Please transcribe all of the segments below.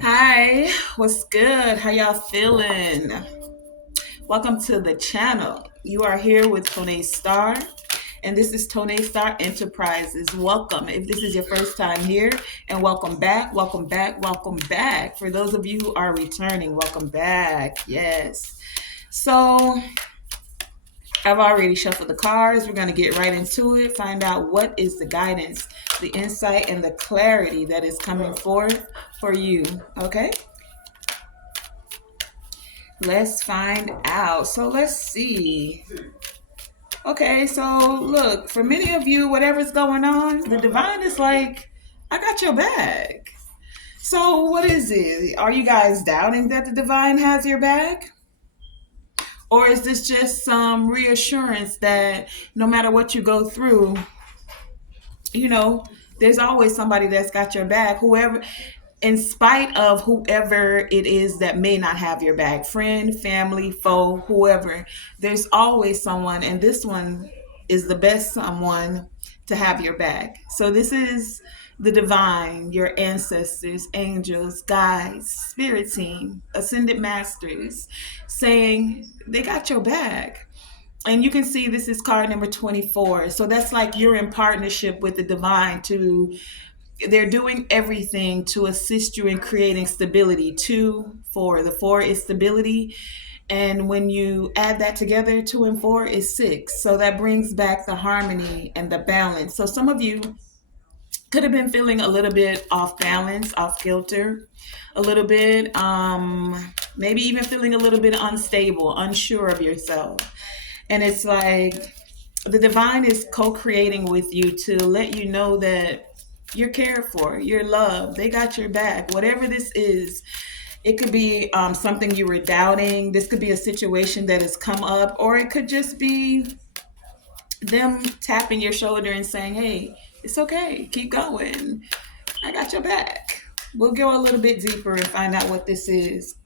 Hi, what's good? How y'all feeling? Welcome to the channel. You are here with Tonae Star, and this is Tonae Star Enterprises. Welcome. If this is your first time here, and welcome back, welcome back, welcome back. For those of you who are returning, welcome back. Yes. So, I've already shuffled the cards. We're going to get right into it, find out what is the guidance, the insight, and the clarity that is coming forth for you. Okay? Let's find out. So let's see. Okay, so look, for many of you, whatever's going on, the divine is like, I got your back. So what is it? Are you guys doubting that the divine has your back? Or is this just some reassurance that no matter what you go through, you know, there's always somebody that's got your back, whoever, in spite of whoever it is that may not have your back, friend, family, foe, whoever, there's always someone, and this one is the best someone to have your back. So this is the divine, your ancestors, angels, guides, spirit team, ascended masters, saying they got your back. And you can see this is card number 24. So that's like you're in partnership with the divine to, they're doing everything to assist you in creating stability. Two, four. The four is stability. And when you add that together, two and four is six. So that brings back the harmony and the balance. So some of you could have been feeling a little bit off balance, off kilter, a little bit, maybe even feeling a little bit unstable, unsure of yourself. And it's like the divine is co-creating with you to let you know that you're cared for, you're loved, they got your back. Whatever this is, it could be something you were doubting. This could be a situation that has come up, or it could just be them tapping your shoulder and saying, hey, it's okay, keep going, I got your back. We'll go a little bit deeper and find out what this is.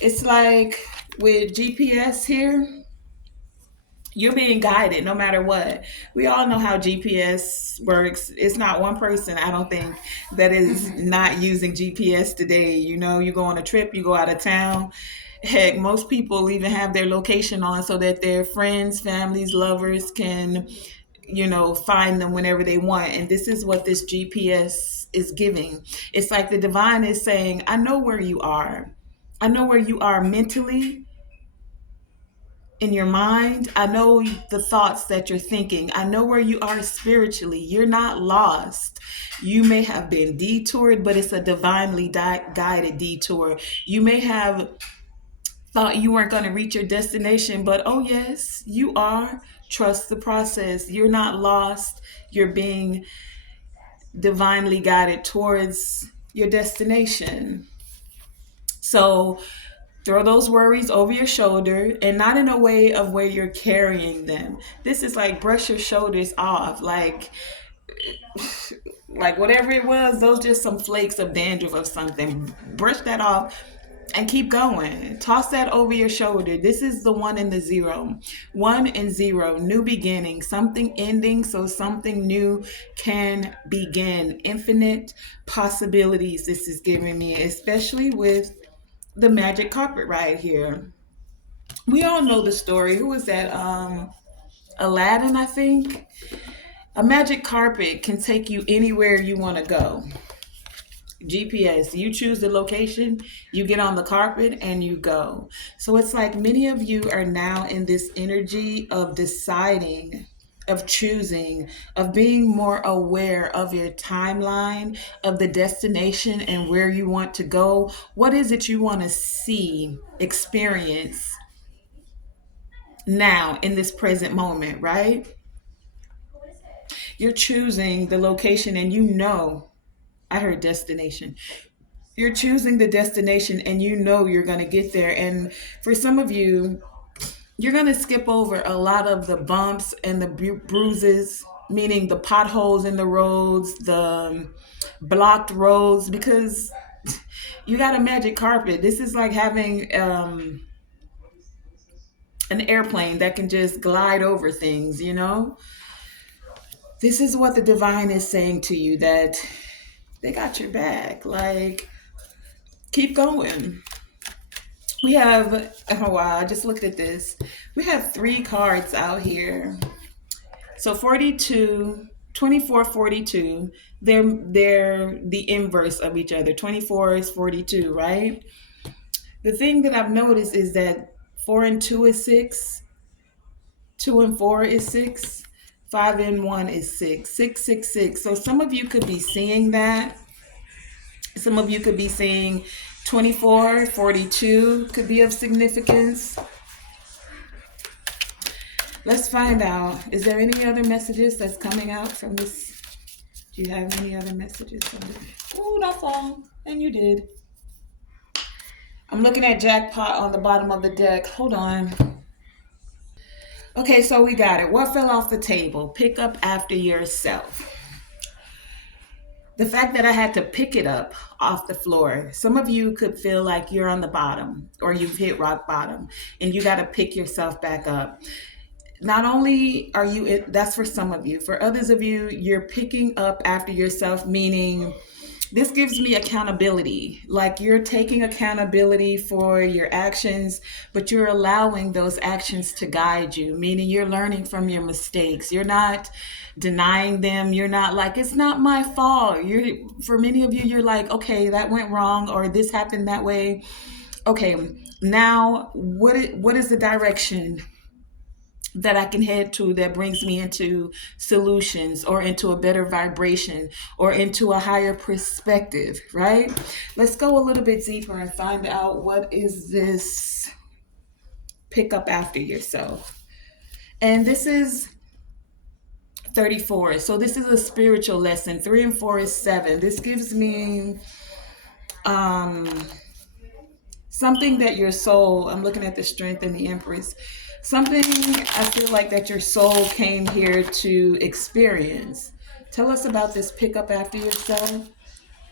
It's like with GPS here, you're being guided no matter what. We all know how GPS works. It's not one person, I don't think, that is not using GPS today. You know, you go on a trip, you go out of town. Heck, most people even have their location on so that their friends, families, lovers can, find them whenever they want. And this is what this GPS is giving. It's like the divine is saying, I know where you are. I know where you are mentally, in your mind. I know the thoughts that you're thinking. I know where you are spiritually. You're not lost. You may have been detoured, but it's a divinely guided detour. You may have thought you weren't going to reach your destination, but oh, yes, you are. Trust the process. You're not lost. You're being divinely guided towards your destination. So, throw those worries over your shoulder, and not in a way of where you're carrying them. This is like brush your shoulders off. Like whatever it was, those just some flakes of dandruff or something. Brush that off and keep going. Toss that over your shoulder. This is the one and the zero. One and zero, new beginning, something ending so something new can begin. Infinite possibilities this is giving me, especially with the magic carpet right here. We all know the story. Who was that? Aladdin, I think. A magic carpet can take you anywhere you want to go. GPS, you choose the location, you get on the carpet, and you go. So it's like many of you are now in this energy of deciding, of choosing, of being more aware of your timeline, of the destination and where you want to go. What is it you want to see, experience now in this present moment, right? You're choosing the location and I heard destination. You're choosing the destination and you're going to get there. And for some of you, you're going to skip over a lot of the bumps and the bruises, meaning the potholes in the roads, the blocked roads, because you got a magic carpet. This is like having an airplane that can just glide over things. This is what the divine is saying to you, that they got your back. Like, keep going. We have, oh wow, I just looked at this. We have 3 cards out here. So 42, 24, 42. They're the inverse of each other. 24 is 42, right? The thing that I've noticed is that 4 and 2 is 6, 2 and 4 is 6, 5 and 1 is 6, 6, 6, 6. So some of you could be seeing that. Some of you could be seeing 24, 42 could be of significance. Let's find out. Is there any other messages that's coming out from this? Do you have any other messages from this? Ooh, don't fall. And you did. I'm looking at jackpot on the bottom of the deck. Hold on. Okay, so we got it. What fell off the table? Pick up after yourself. The fact that I had to pick it up off the floor. Some of you could feel like you're on the bottom or you've hit rock bottom and you got to pick yourself back up. Not only are you, that's for some of you. For others of you, you're picking up after yourself, meaning this gives me accountability. Like you're taking accountability for your actions, but you're allowing those actions to guide you, meaning you're learning from your mistakes. You're not denying them. You're not like, it's not my fault. For many of you, you're like, okay, that went wrong or this happened that way. Okay, now what is the direction that I can head to that brings me into solutions or into a better vibration or into a higher perspective, right? Let's go a little bit deeper and find out what is this pick up after yourself. And this is 34. So this is a spiritual lesson. 3 and 4 is 7. This gives me something that your soul, I'm looking at the Strength and the Empress, something I feel like that your soul came here to experience. Tell us about this pick up after yourself.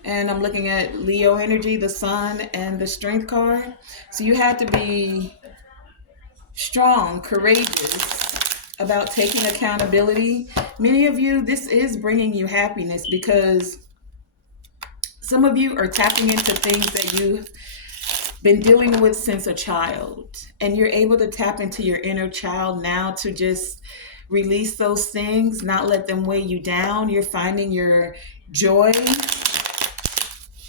And I'm looking at Leo energy, the Sun, and the Strength card. So you had to be strong, courageous about taking accountability. Many of you, this is bringing you happiness because some of you are tapping into things that you've been dealing with since a child, and you're able to tap into your inner child now to just release those things, not let them weigh you down. You're finding your joy,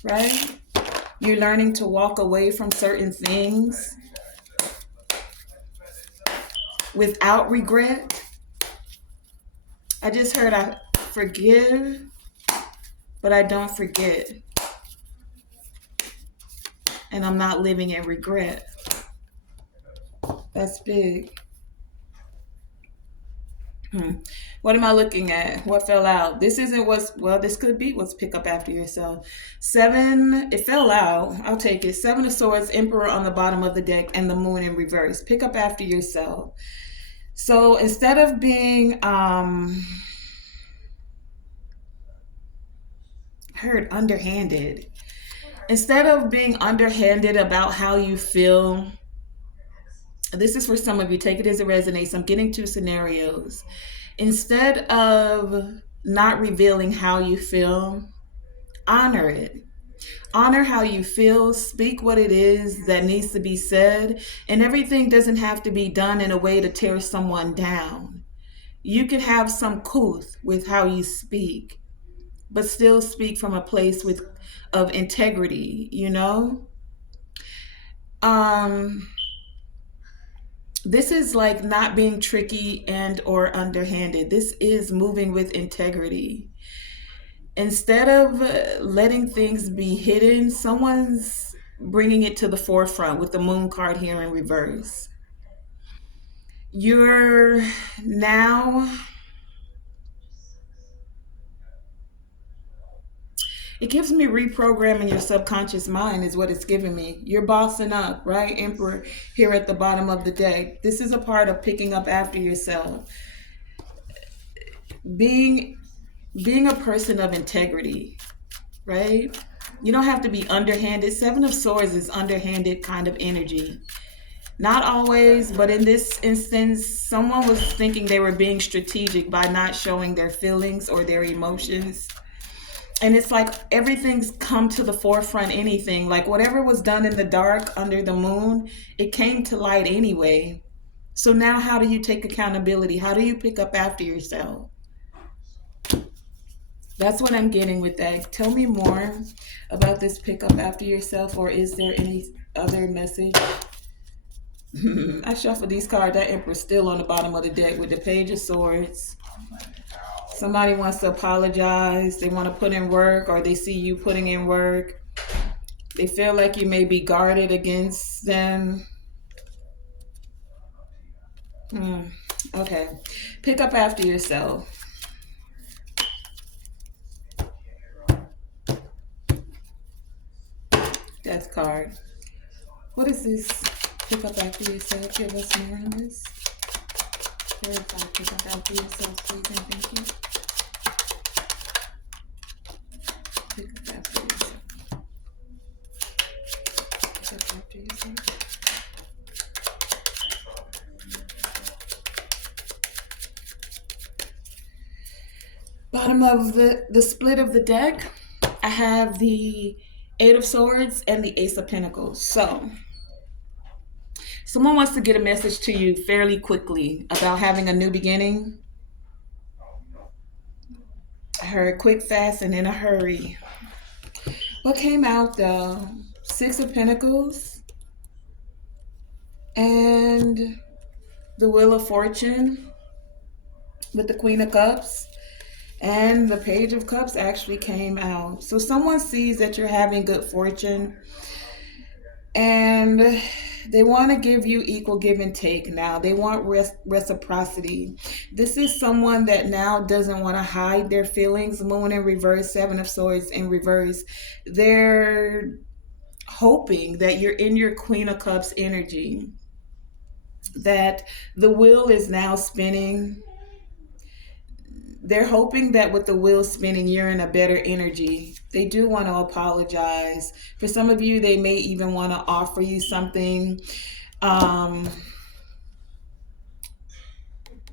right? You're learning to walk away from certain things without regret. I just heard I forgive, but I don't forget. And I'm not living in regret. That's big. What am I looking at? What fell out? This isn't this could be what's pick up after yourself. 7, it fell out. I'll take it. 7 of Swords, Emperor on the bottom of the deck, and the Moon in reverse. Pick up after yourself. So instead of being, underhanded. Instead of being underhanded about how you feel, this is for some of you, take it as it resonates. I'm getting 2 scenarios. Instead of not revealing how you feel, honor it. Honor how you feel, speak what it is that needs to be said, and everything doesn't have to be done in a way to tear someone down. You can have some couth with how you speak, but still speak from a place of integrity, you know? This is like not being tricky and or underhanded. This is moving with integrity. Instead of letting things be hidden, someone's bringing it to the forefront with the Moon card here in reverse. You're now... It gives me reprogramming your subconscious mind is what it's giving me. You're bossing up, right? Emperor here at the bottom of the deck. This is a part of picking up after yourself. Being a person of integrity, right? You don't have to be underhanded. 7 of Swords is underhanded kind of energy. Not always, but in this instance, someone was thinking they were being strategic by not showing their feelings or their emotions. And it's like everything's come to the forefront, anything. Like whatever was done in the dark under the moon, it came to light anyway. So now how do you take accountability? How do you pick up after yourself? That's what I'm getting with that. Tell me more about this pick up after yourself, or is there any other message? I shuffled these cards. That Emperor's still on the bottom of the deck with the Page of Swords. Somebody wants to apologize. They want to put in work, or they see you putting in work. They feel like you may be guarded against them. Okay. Pick up after yourself. Death card. What is this? Pick up after yourself. Give us more on this. Clarify. Pick up after yourself, please, and thank you. Pick up after yourself. Pick up after yourself. Bottom of the split of the deck, I have the Eight of Swords and the Ace of Pentacles. So someone wants to get a message to you fairly quickly about having a new beginning. I heard quick, fast, and in a hurry. What came out though? Six of Pentacles and the Wheel of Fortune with the Queen of Cups. And the Page of Cups actually came out. So someone sees that you're having good fortune and they want to give you equal give and take now. They want reciprocity. This is someone that now doesn't want to hide their feelings. Moon in reverse, Seven of Swords in reverse. They're hoping that you're in your Queen of Cups energy, that the wheel is now spinning. They're hoping that with the wheel spinning, you're in a better energy. They do want to apologize. For some of you, they may even want to offer you something.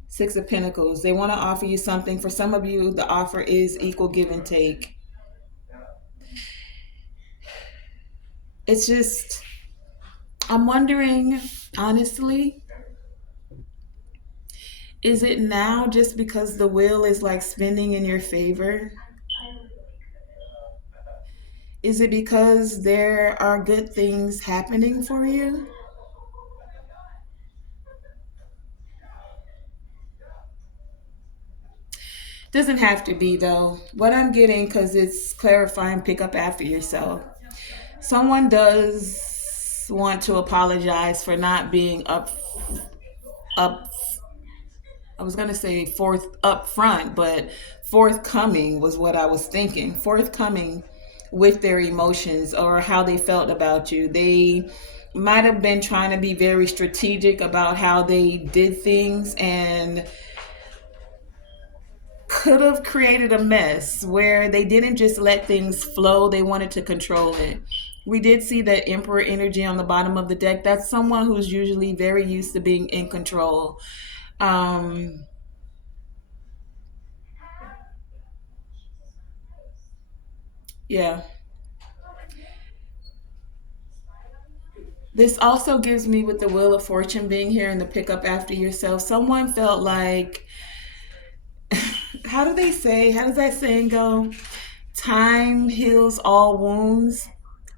Six of Pentacles. They want to offer you something. For some of you, the offer is equal give and take. It's just, I'm wondering, honestly, is it now just because the wheel is like spinning in your favor? Is it because there are good things happening for you? Doesn't have to be though. What I'm getting, because it's clarifying, pick up after yourself. Someone does want to apologize for not being up I was going to say up front, but forthcoming was what I was thinking. Forthcoming with their emotions or how they felt about you. They might have been trying to be very strategic about how they did things and could have created a mess where they didn't just let things flow. They wanted to control it. We did see that Emperor energy on the bottom of the deck. That's someone who's usually very used to being in control. Yeah. This also gives me, with the Wheel of Fortune being here and the pick up after yourself, someone felt like, how do they say, how does that saying go? Time heals all wounds.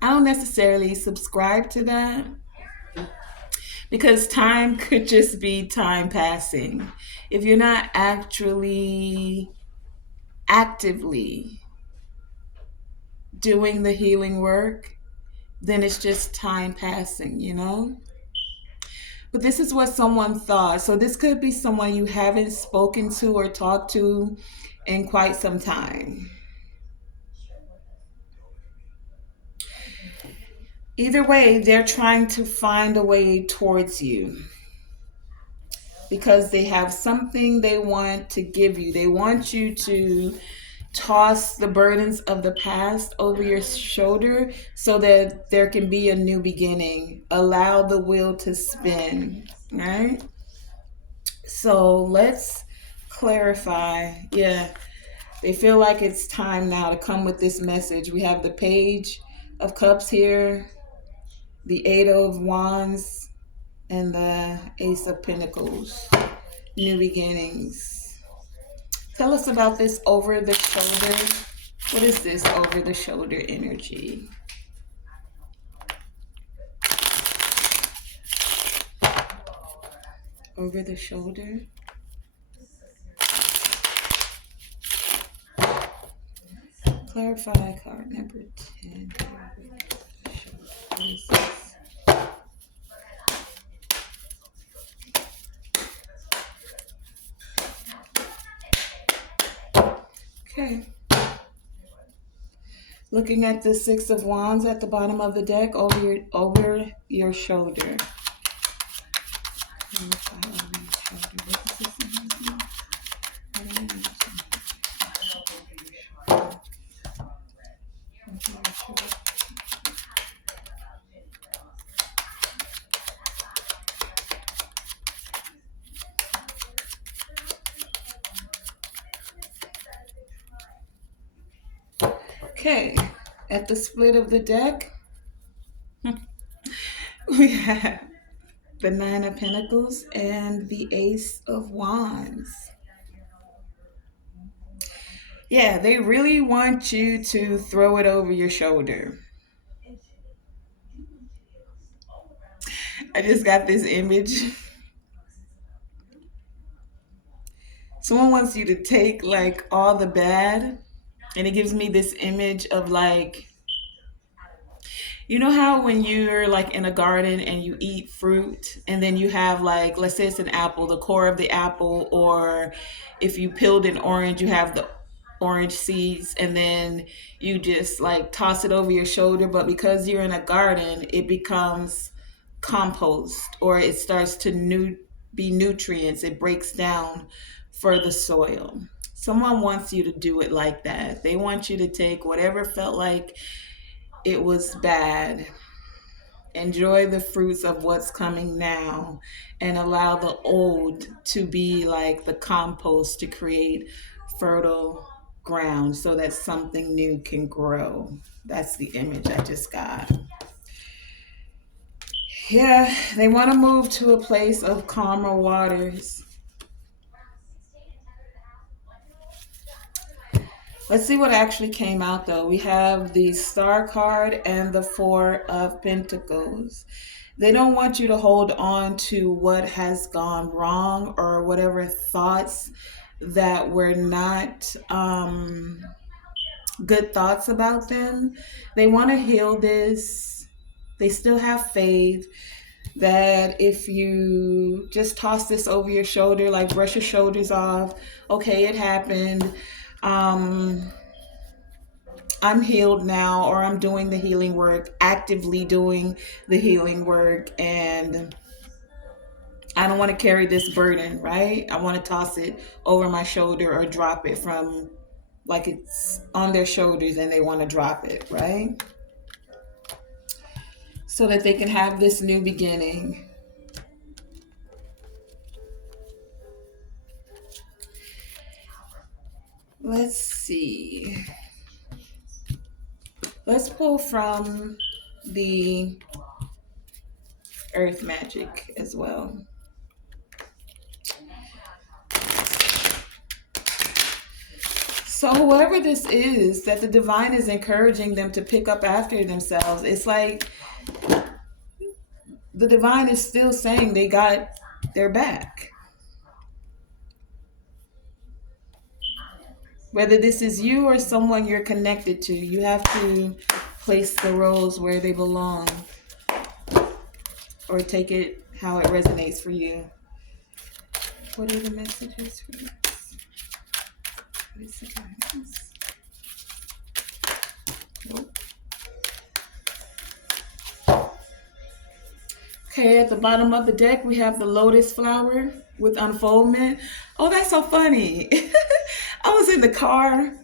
I don't necessarily subscribe to that, because time could just be time passing. If you're not actually actively doing the healing work, then it's just time passing, you know? But this is what someone thought. So this could be someone you haven't spoken to or talked to in quite some time. Either way, they're trying to find a way towards you because they have something they want to give you. They want you to toss the burdens of the past over your shoulder so that there can be a new beginning. Allow the wheel to spin, right? So let's clarify. Yeah, They feel like it's time now to come with this message. We have the Page of Cups here, the Eight of Wands, and the Ace of Pentacles. New beginnings. Tell us about this over the shoulder. What is this over the shoulder energy? Over the shoulder. Clarify card number 10. What is this? Okay. Looking at the Six of Wands at the bottom of the deck over your shoulder. Okay, at the split of the deck, we have the Nine of Pentacles and the Ace of Wands. Yeah, they really want you to throw it over your shoulder. I just got this image. Someone wants you to take like all the bad, and it gives me this image of like, you know how when you're like in a garden and you eat fruit and then you have like, let's say it's an apple, the core of the apple, or if you peeled an orange, you have the orange seeds and then you just like toss it over your shoulder. But because you're in a garden, it becomes compost, or it starts to be nutrients. It breaks down for the soil. Someone wants you to do it like that. They want you to take whatever felt like it was bad, enjoy the fruits of what's coming now, and allow the old to be like the compost to create fertile ground so that something new can grow. That's the image I just got. Yeah, they want to move to a place of calmer waters. Let's see what actually came out though. We have the Star card and the Four of Pentacles. They don't want you to hold on to what has gone wrong or whatever thoughts that were not good thoughts about them. They want to heal this. They still have faith that if you just toss this over your shoulder, like brush your shoulders off, okay, it happened. I'm healed now, or I'm doing the healing work, actively doing the healing work, and I don't want to carry this burden, right? I want to toss it over my shoulder or drop it from, like it's on their shoulders and they want to drop it, right? So that they can have this new beginning. Let's see. Let's pull from the Earth Magic as well. So whoever this is that the divine is encouraging them to pick up after themselves, it's like the divine is still saying they got their back. Whether this is you or someone you're connected to, you have to place the roles where they belong, or take it how it resonates for you. What are the messages for this? What is the guidance? Nope. Okay, at the bottom of the deck, we have the lotus flower with unfoldment. Oh, that's so funny. I was in the car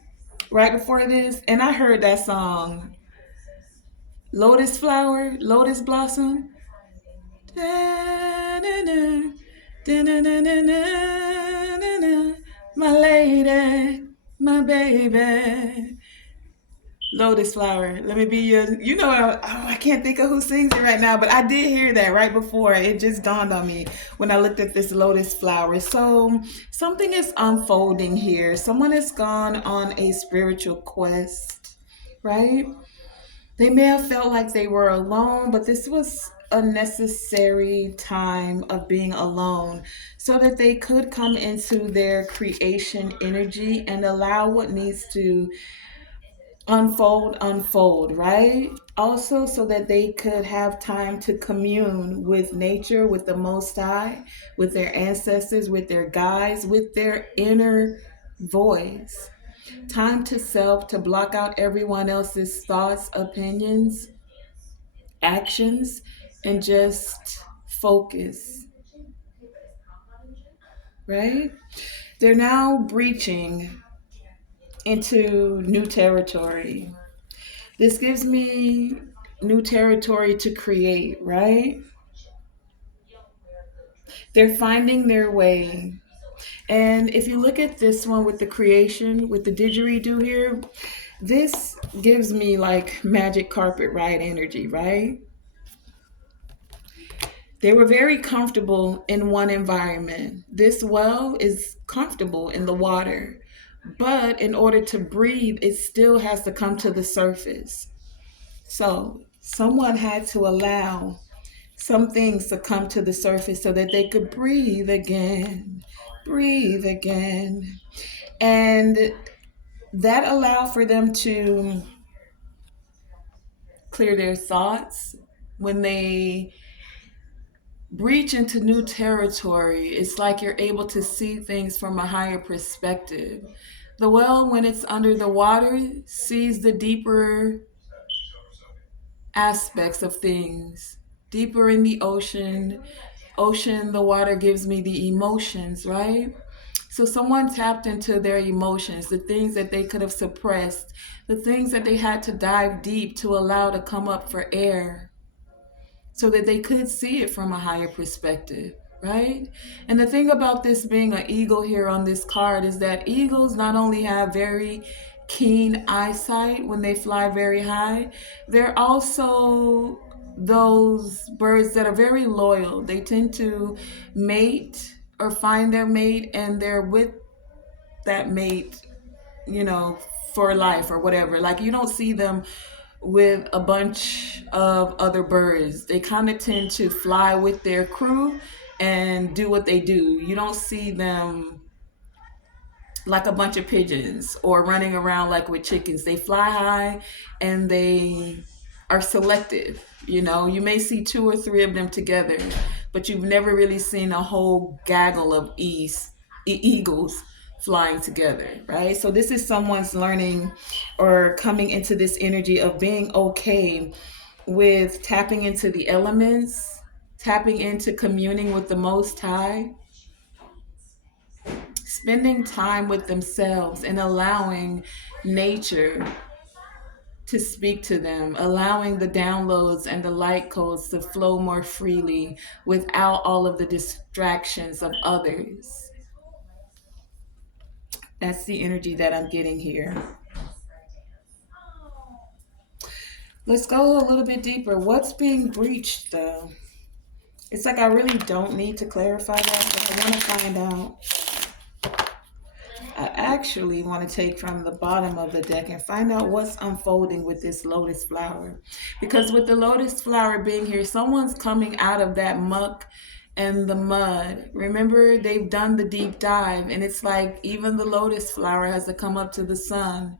right before this, and I heard that song, Lotus Flower, Lotus Blossom. Da-na-na, da-na-na-na-na-na-na, my lady. My baby. Lotus flower. Let me be your. You know, I can't think of who sings it right now, but I did hear that right before. It just dawned on me when I looked at this lotus flower. So something is unfolding here. Someone has gone on a spiritual quest, right? They may have felt like they were alone, but this was a necessary time of being alone so that they could come into their creation energy and allow what needs to unfold, right? Also, so that they could have time to commune with nature, with the Most High, with their ancestors, with their guides, with their inner voice. Time to self, to block out everyone else's thoughts, opinions, actions, and just focus, right? They're now breaching into new territory. This gives me new territory to create, right? They're finding their way. And if you look at this one with the creation, with the didgeridoo here, this gives me like magic carpet ride energy, right? They were very comfortable in one environment. This well is comfortable in the water, but in order to breathe, it still has to come to the surface. So someone had to allow some things to come to the surface so that they could breathe again, breathe again. And that allowed for them to clear their thoughts. When they breach into new territory, it's like you're able to see things from a higher perspective. The well, when it's under the water, sees the deeper aspects of things. Deeper in the ocean, the water gives me the emotions, right? So someone tapped into their emotions, the things that they could have suppressed, the things that they had to dive deep to allow to come up for air so that they could see it from a higher perspective, right? And the thing about this being an eagle here on this card is that eagles not only have very keen eyesight when they fly very high, they're also those birds that are very loyal. They tend to mate or find their mate, and they're with that mate, you know, for life or whatever. Like you don't see them with a bunch of other birds. They kind of tend to fly with their crew and do what they do. You don't see them like a bunch of pigeons or running around like with chickens. They fly high and they are selective. You know, you may see two or three of them together, but you've never really seen a whole gaggle of eagles flying together, right? So this is someone's learning or coming into this energy of being okay with tapping into the elements, tapping into communing with the Most High, spending time with themselves and allowing nature to speak to them, allowing the downloads and the light codes to flow more freely without all of the distractions of others. That's the energy that I'm getting here. Let's go a little bit deeper. What's being breached though? It's like I really don't need to clarify that, but I want to find out. I actually want to take from the bottom of the deck and find out what's unfolding with this lotus flower. Because with the lotus flower being here, someone's coming out of that muck and the mud. Remember, they've done the deep dive, and it's like even the lotus flower has to come up to the sun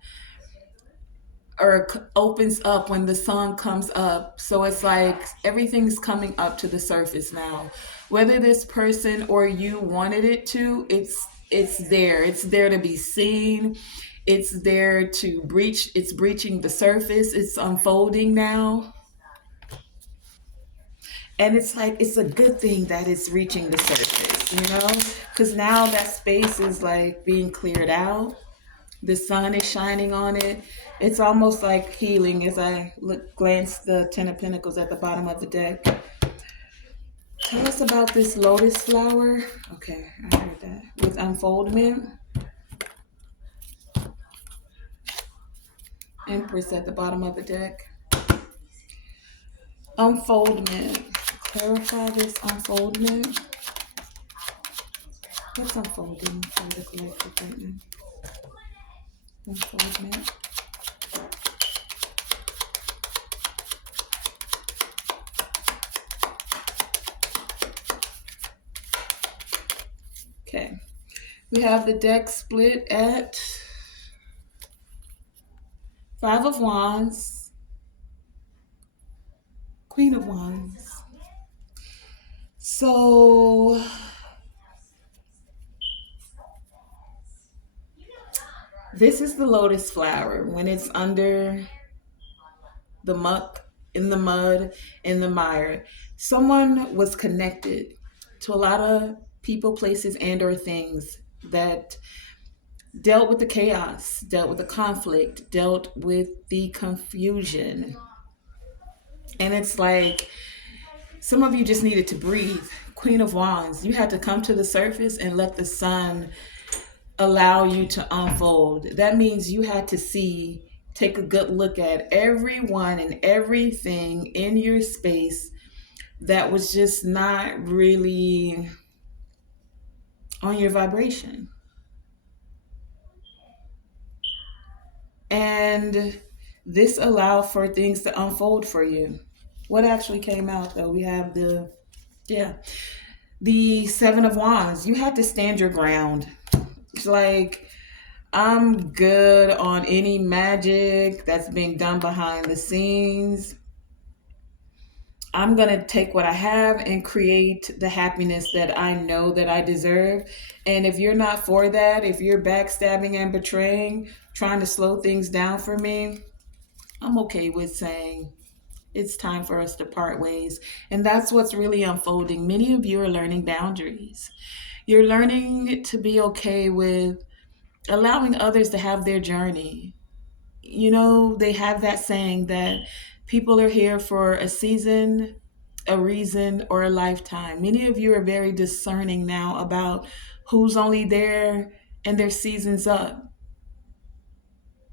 or opens up when the sun comes up. So it's like everything's coming up to the surface now. Whether this person or you wanted it to, it's there. It's there to be seen. It's there to breach. It's breaching the surface. It's unfolding now. And it's like it's a good thing that it's reaching the surface, you know? Because now that space is like being cleared out. The sun is shining on it. It's almost like healing as I glance the Ten of Pentacles at the bottom of the deck. Tell us about this lotus flower. Okay, I heard that. With unfoldment. Empress at the bottom of the deck. Unfoldment. Clarify this unfoldment. What's unfolding for the collective right now? Unfoldment. Okay. We have the deck split at 5 of Wands, Queen of Wands. So this is the lotus flower when it's under the muck, in the mud, in the mire. Someone was connected to a lot of people, places, and or things that dealt with the chaos, dealt with the conflict, dealt with the confusion. And it's like some of you just needed to breathe. Queen of Wands, you had to come to the surface and let the sun allow you to unfold. That means you had to see, take a good look at everyone and everything in your space that was just not really on your vibration. And this allowed for things to unfold for you. What actually came out though? We have the 7 of Wands. You had to stand your ground. It's like, I'm good on any magic that's being done behind the scenes. I'm going to take what I have and create the happiness that I know that I deserve. And if you're not for that, if you're backstabbing and betraying, trying to slow things down for me, I'm okay with saying it's time for us to part ways. And that's what's really unfolding. Many of you are learning boundaries. You're learning to be okay with allowing others to have their journey. You know, they have that saying that people are here for a season, a reason, or a lifetime. Many of you are very discerning now about who's only there and their season's up.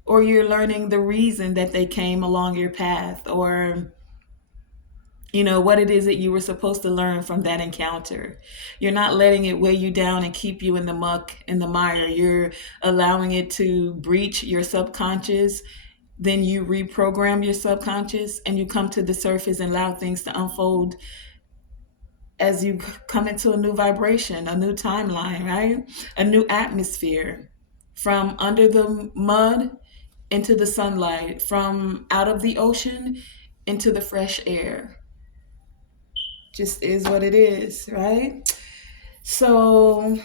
Or you're learning the reason that they came along your path, or you know what it is that you were supposed to learn from that encounter. You're not letting it weigh you down and keep you in the muck, in the mire. You're allowing it to breach your subconscious. Then you reprogram your subconscious and you come to the surface and allow things to unfold as you come into a new vibration, a new timeline, right? A new atmosphere, from under the mud into the sunlight, from out of the ocean into the fresh air. Just is what it is, right? So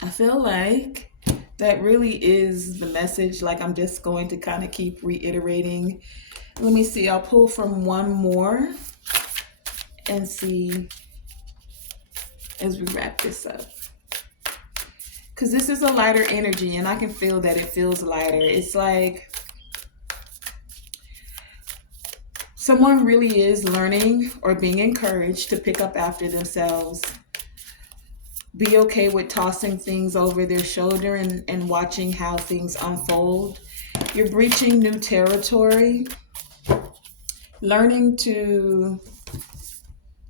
I feel like that really is the message. Like, I'm just going to kind of keep reiterating. Let me see. I'll pull from one more and see as we wrap this up. Because this is a lighter energy and I can feel that it feels lighter. It's like someone really is learning or being encouraged to pick up after themselves. Be okay with tossing things over their shoulder and watching how things unfold. You're breaching new territory. Learning to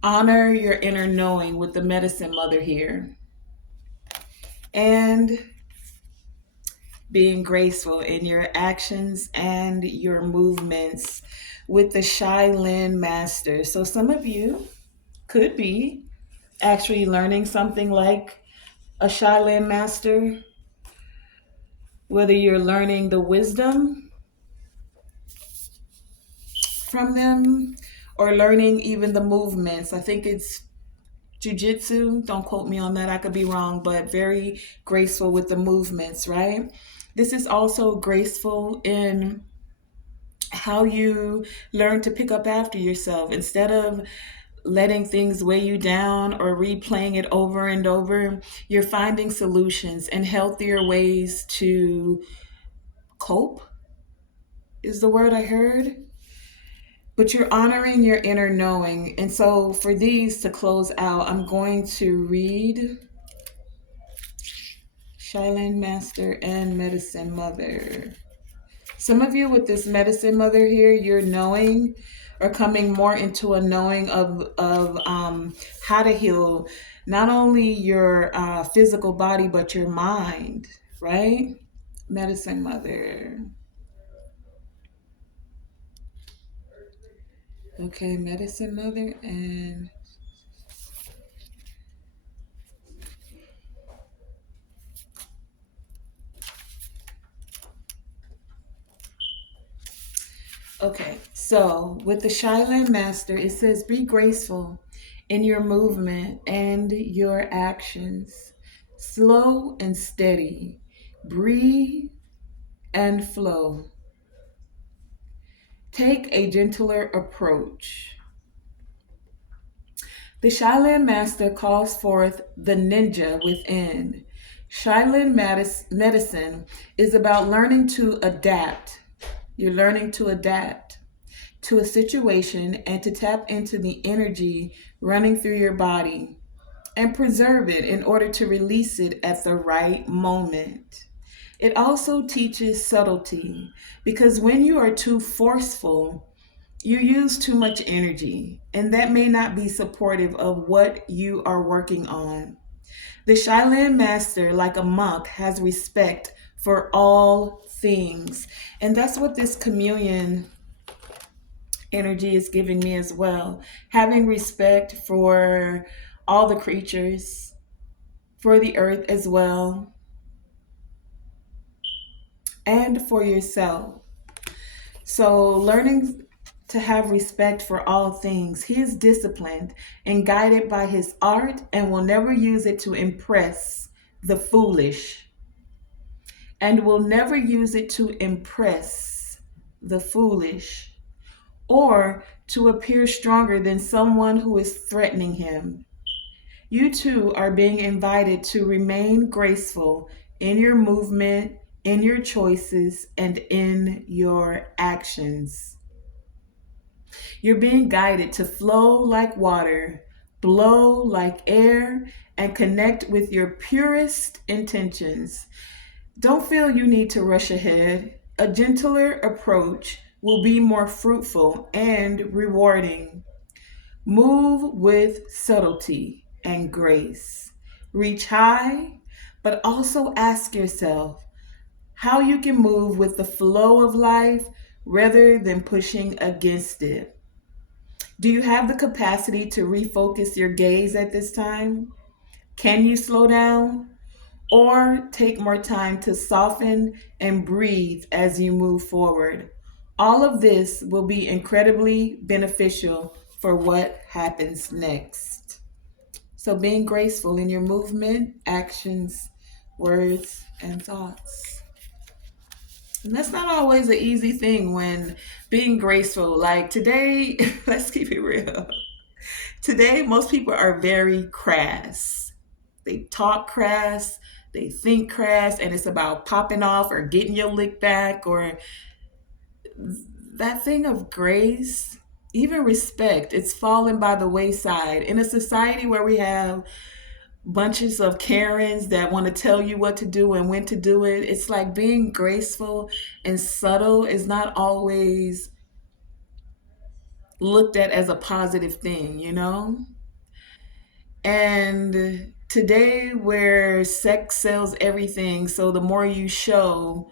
honor your inner knowing with the medicine mother here. And being graceful in your actions and your movements with the Shaolin Master. So some of you could be actually learning something like a Shaolin Master, whether you're learning the wisdom from them or learning even the movements. I think it's jiu-jitsu. Don't quote me on that. I could be wrong, but very graceful with the movements, right? This is also graceful in how you learn to pick up after yourself. Instead of letting things weigh you down or replaying it over and over, you're finding solutions and healthier ways to cope, is the word I heard. But you're honoring your inner knowing. And so for these to close out, I'm going to read Shaolin Master and Medicine Mother. Some of you with this medicine mother here, you're knowing or coming more into a knowing of how to heal not only your physical body but your mind, right? Medicine mother. Okay, medicine mother and okay. So with the Shilan Master, it says be graceful in your movement and your actions. Slow and steady. Breathe and flow. Take a gentler approach. The Shaolin Master calls forth the ninja within. Shaolin medicine is about learning to adapt. You're learning to adapt to a situation and to tap into the energy running through your body and preserve it in order to release it at the right moment. It also teaches subtlety because when you are too forceful, you use too much energy, and that may not be supportive of what you are working on. The Shaolin master, like a monk, has respect for all things, and that's what this communion energy is giving me as well. Having respect for all the creatures, for the earth as well, and for yourself. So, learning to have respect for all things. He is disciplined and guided by his art and will never use it to impress the foolish. And will never use it to impress the foolish or to appear stronger than someone who is threatening him. You too are being invited to remain graceful in your movement, in your choices, and in your actions. You're being guided to flow like water, blow like air, and connect with your purest intentions. Don't feel you need to rush ahead. A gentler approach will be more fruitful and rewarding. Move with subtlety and grace. Reach high, but also ask yourself how you can move with the flow of life rather than pushing against it. Do you have the capacity to refocus your gaze at this time? Can you slow down or take more time to soften and breathe as you move forward? All of this will be incredibly beneficial for what happens next. So, being graceful in your movement, actions, words, and thoughts. And that's not always an easy thing when being graceful. Like today, let's keep it real. Today, most people are very crass. They talk crass, they think crass, and it's about popping off or getting your lick back or that thing of grace, even respect. It's fallen by the wayside. In a society where we have bunches of Karens that want to tell you what to do and when to do it, it's like being graceful and subtle is not always looked at as a positive thing, you know? And today, where sex sells everything, so the more you show,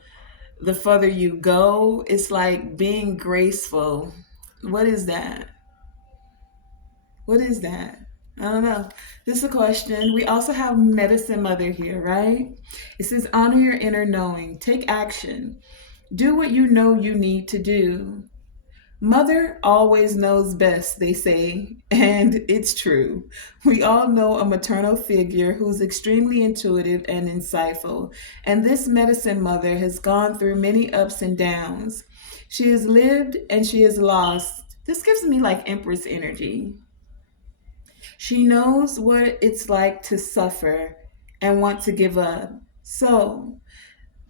the further you go, it's like being graceful. What is that? What is that? I don't know. This is a question. We also have Medicine Mother here, right? It says, honor your inner knowing. Take action. Do what you know you need to do. Mother always knows best, they say, and it's true. We all know a maternal figure who's extremely intuitive and insightful, and this medicine mother has gone through many ups and downs. She has lived and she has lost. This gives me like Empress energy. She knows what it's like to suffer and want to give up. So,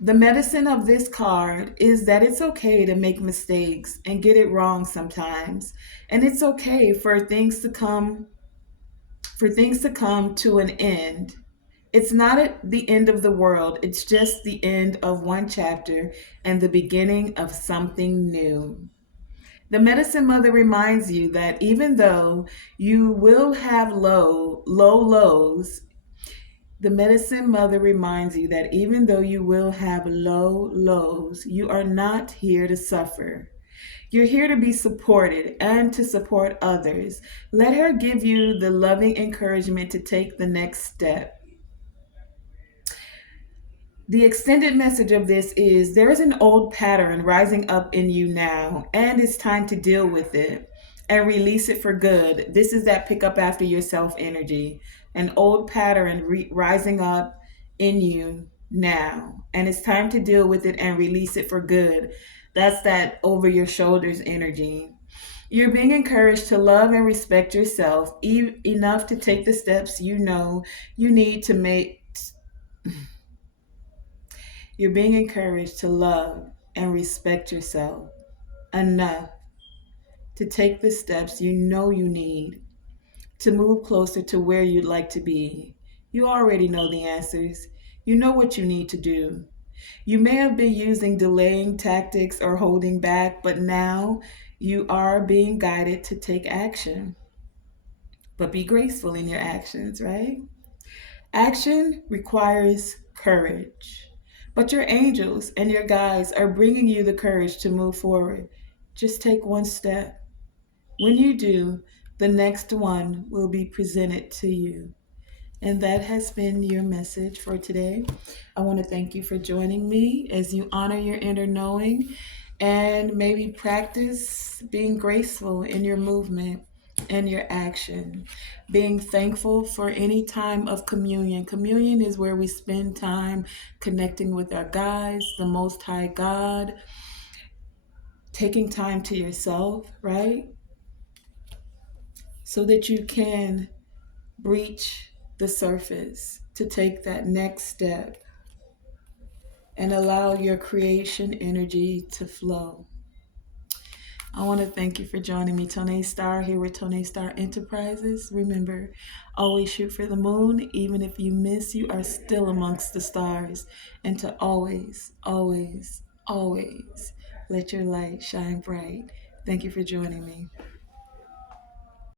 the medicine of this card is that it's okay to make mistakes and get it wrong sometimes. And it's okay for things to come to an end It's not at the end of the world, it's just the end of one chapter and the beginning of something new. The medicine mother reminds you that even though you will have low lows, the medicine mother reminds you that even though you will have low lows, you are not here to suffer. You're here to be supported and to support others. Let her give you the loving encouragement to take the next step. The extended message of this is there is an old pattern rising up in you now, and it's time to deal with it and release it for good. This is that pick up after yourself energy. An old pattern rising up in you now, and it's time to deal with it and release it for good. That's that over your shoulders energy. You're being encouraged to love and respect yourself enough to take the steps you know you need to make. You're being encouraged to love and respect yourself enough to take the steps you know you need to move closer to where you'd like to be. You already know the answers. You know what you need to do. You may have been using delaying tactics or holding back, but now you are being guided to take action. But be graceful in your actions, right? Action requires courage. But your angels and your guides are bringing you the courage to move forward. Just take one step. When you do, the next one will be presented to you. And that has been your message for today. I want to thank you for joining me as you honor your inner knowing and maybe practice being graceful in your movement and your action. Being thankful for any time of communion. Communion is where we spend time connecting with our guides, the Most High God, taking time to yourself, right? So that you can breach the surface to take that next step and allow your creation energy to flow. I want to thank you for joining me, Tonae Star, here with Tonae Star Enterprises. Remember, always shoot for the moon. Even if you miss, you are still amongst the stars. And to always, always, always let your light shine bright. Thank you for joining me.